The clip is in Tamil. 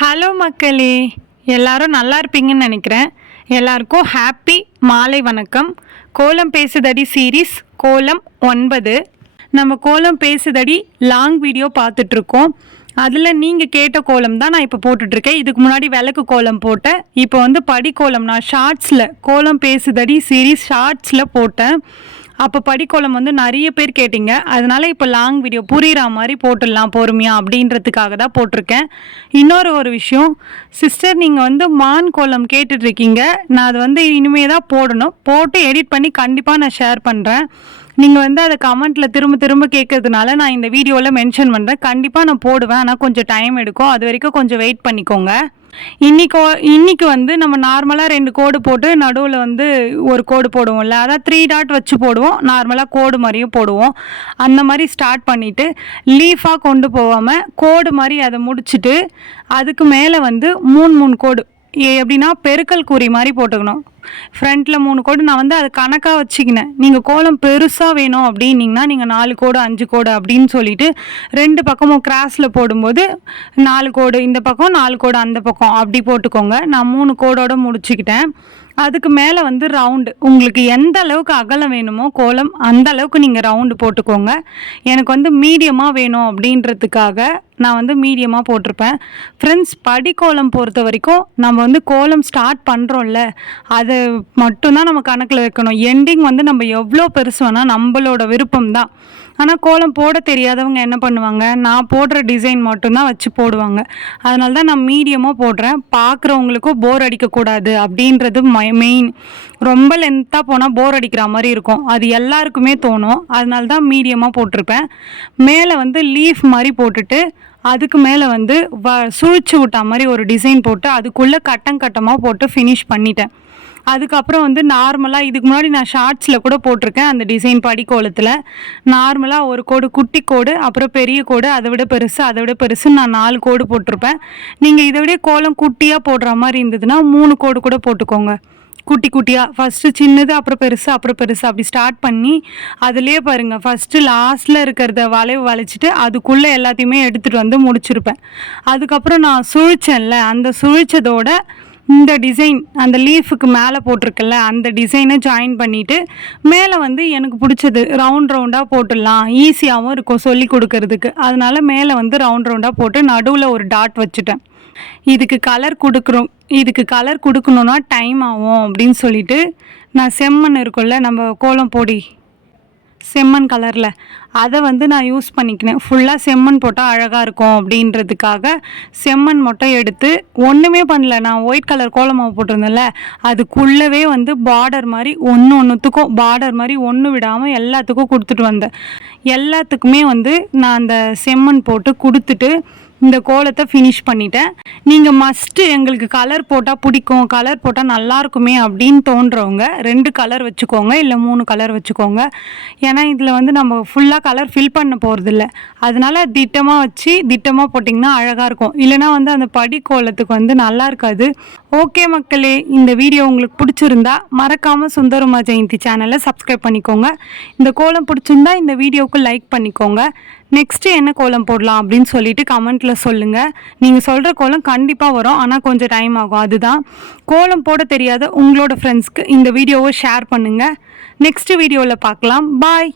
ஹலோ மக்களே, எல்லாரும் நல்லா இருப்பீங்கன்னு நினைக்கிறேன். எல்லாருக்கும் ஹாப்பி மாலை வணக்கம். கோலம் பேசுதடி சீரீஸ் கோலம் 9. நம்ம கோலம் பேசுதடி லாங் வீடியோ பார்த்துட்ருக்கோம். அதில் நீங்கள் கேட்ட கோலம் தான் நான் இப்போ போட்டுட்ருக்கேன். இதுக்கு முன்னாடி விளக்கு கோலம் போட்டேன். இப்போ வந்து படி கோலம் நான் ஷார்ட்ஸில் கோலம் பேசுதடி சீரீஸ் ஷார்ட்ஸில் போட்டேன். அப்போ படிக்கோலம் வந்து நிறைய பேர் கேட்டிங்க. அதனால் இப்போ லாங் வீடியோ புரிகிற மாதிரி போட்டுடலாம் பொறுமையாக அப்படின்றதுக்காக தான் போட்டிருக்கேன். இன்னொரு விஷயம் சிஸ்டர், நீங்கள் வந்து மான் கோலம் கேட்டுட்ருக்கீங்க. நான் அது வந்து இனிமே தான் போடணும். போட்டு எடிட் பண்ணி கண்டிப்பாக நான் ஷேர் பண்ணுறேன். நீங்கள் வந்து அதை கமெண்ட்டில் திரும்ப கேட்கறதுனால நான் இந்த வீடியோவில் மென்ஷன் பண்ணுறேன். கண்டிப்பாக நான் போடுவேன், ஆனால் கொஞ்சம் டைம் எடுக்கும். அது வரைக்கும் கொஞ்சம் வெயிட் பண்ணிக்கோங்க. இன்னைக்கு வந்து நம்ம நார்மலாக 2 கோடு போட்டு நடுவில் வந்து ஒரு கோடு போடுவோம்ல, அதான் 3 டாட் வச்சு போடுவோம். நார்மலாக கோடு மாதிரியும் போடுவோம். அந்த மாதிரி ஸ்டார்ட் பண்ணிவிட்டு லீஃபாக கொண்டு போகாமல் கோடு மாதிரி அதை முடிச்சுட்டு அதுக்கு மேலே வந்து 3 கோடு எப்படின்னா பெருக்கல் குறி மாதிரி போட்டுக்கணும். ஃப்ரண்ட்டில் 3 கோடு நான் வந்து அதை கணக்காக வச்சுக்கினேன். நீங்கள் கோலம் பெருசாக வேணும் அப்படின்னிங்கன்னா நீங்கள் 4 கோடு 5 கோடு அப்படின்னு சொல்லிட்டு 2 பக்கமும் கிராஸில் போடும்போது 4 கோடு இந்த பக்கம் 4 கோடு அந்த பக்கம் அப்படி போட்டுக்கோங்க. நான் 3 கோடோடு முடிச்சுக்கிட்டேன். அதுக்கு மேலே வந்து ரவுண்டு உங்களுக்கு எந்த அளவுக்கு அகலம் வேணுமோ கோலம் அந்த அளவுக்கு நீங்கள் ரவுண்டு போட்டுக்கோங்க. எனக்கு வந்து மீடியமாக வேணும் அப்படின்றதுக்காக நான் வந்து மீடியமாக போட்டிருப்பேன். ஃப்ரெண்ட்ஸ், படி கோலம் பொறுத்த வரைக்கும் நம்ம வந்து கோலம் ஸ்டார்ட் பண்ணுறோம்ல, அது மட்டும்தான் நம்ம கணக்கில் வைக்கணும். எண்டிங் வந்து நம்ம எவ்வளோ பெருசு வேணால் நம்மளோட விருப்பம் தான். ஆனால் கோலம் போட தெரியாதவங்க என்ன பண்ணுவாங்க, நான் போடுற டிசைன் மட்டும்தான் வச்சு போடுவாங்க. அதனால தான் நான் மீடியமாக போடுறேன். பார்க்குறவங்களுக்கும் போர் அடிக்கக்கூடாது அப்படின்றது மெயின். ரொம்ப லென்த்தாக போனால் போர் அடிக்கிற மாதிரி இருக்கும், அது எல்லாருக்குமே தோணும். அதனால தான் மீடியமாக போட்டிருப்பேன். மேலே வந்து லீஃப் மாதிரி போட்டுட்டு அதுக்கு மேலே வந்து சுழிச்சு விட்டா மாதிரி ஒரு டிசைன் போட்டு அதுக்குள்ளே கட்டமாக போட்டு ஃபினிஷ் பண்ணிட்டேன். அதுக்கப்புறம் வந்து நார்மலாக இதுக்கு முன்னாடி நான் ஷார்ட்ஸில் கூட போட்டிருக்கேன். அந்த டிசைன் படிக்கோலத்தில் நார்மலாக ஒரு கோடு குட்டி கோடு, அப்புறம் பெரிய கோடு, அதை விட பெருசு நான் 4 கோடு போட்டிருப்பேன். நீங்கள் இதை விட கோலம் குட்டியாக போடுற மாதிரி இருந்ததுன்னா 3 கோடு கூட போட்டுக்கோங்க. குட்டியாக ஃபஸ்ட்டு சின்னது, அப்புறம் பெருசு அப்படி ஸ்டார்ட் பண்ணி அதுலேயே பாருங்கள் ஃபஸ்ட்டு லாஸ்ட்டில் இருக்கிறத வளைச்சிட்டு அதுக்குள்ளே எல்லாத்தையுமே எடுத்துகிட்டு வந்து முடிச்சிருப்பேன். அதுக்கப்புறம் நான் சுழிச்சேன்ல, அந்த சுழிச்சதோட இந்த டிசைன் அந்த லீஃபுக்கு மேலே போட்டிருக்கல அந்த டிசைனை ஜாயின் பண்ணிவிட்டு மேலே வந்து எனக்கு பிடிச்சது ரவுண்டாக போட்டுடலாம், ஈஸியாகவும் இருக்கும் சொல்லி கொடுக்கறதுக்கு. அதனால் மேலே வந்து ரவுண்டாக போட்டு நடுவில் ஒரு டாட் வச்சுட்டேன். இதுக்கு கலர் கொடுக்கணுன்னா டைம் ஆகும் அப்படின்னு சொல்லிட்டு நான் செம்மண் இருக்கும்ல நம்ம கோலம் பொடி செம்மண் கலரில் அதை வந்து நான் யூஸ் பண்ணிக்கினேன். ஃபுல்லாக செம்மண் போட்டால் அழகாக இருக்கும் அப்படின்றதுக்காக செம்மண் மட்டும் எடுத்து ஒன்றுமே பண்ணல. நான் ஒயிட் கலர் கோலமாவு போட்டிருந்தேன்ல, அதுக்குள்ளவே வந்து பார்டர் மாதிரி ஒன்றுத்துக்கும் பார்டர் மாதிரி ஒன்று விடாமல் எல்லாத்துக்கும் கொடுத்துட்டு வந்தேன். எல்லாத்துக்குமே வந்து நான் அந்த செம்மண் போட்டு கொடுத்துட்டு இந்த கோலத்தை ஃபினிஷ் பண்ணிட்டேன். நீங்கள் மஸ்ட்டு எங்களுக்கு கலர் போட்டால் பிடிக்கும், கலர் போட்டால் நல்லாயிருக்குமே அப்படின்னு தோன்றவங்க 2 கலர் வச்சுக்கோங்க, இல்லை 3 கலர் வச்சுக்கோங்க. ஏன்னா இதில் வந்து நம்ம ஃபுல்லாக கலர் ஃபில் பண்ண போகிறதில்ல. அதனால் திட்டமாக போட்டிங்கன்னா அழகாக இருக்கும். இல்லைனா வந்து அந்த படி கோலத்துக்கு வந்து நல்லா இருக்காது. ஓகே மக்களே, இந்த வீடியோ உங்களுக்கு பிடிச்சிருந்தா மறக்காமல் சுந்தரமா ஜெயந்தி சேனலை சப்ஸ்கிரைப் பண்ணிக்கோங்க. இந்த கோலம் பிடிச்சிருந்தா இந்த வீடியோவுக்கு லைக் பண்ணிக்கோங்க. நெக்ஸ்ட்டு என்ன கோலம் போடலாம் அப்படின்னு சொல்லிட்டு கமெண்ட்டில் சொல்லுங்கள். நீங்கள் சொல்கிற கோலம் கண்டிப்பாக வரும், ஆனால் கொஞ்சம் டைம் ஆகும். அதுதான் கோலம் போட தெரியாத உங்களோட ஃப்ரெண்ட்ஸ்க்கு இந்த வீடியோவை ஷேர் பண்ணுங்கள். நெக்ஸ்ட் வீடியோவில் பார்க்கலாம். பாய்.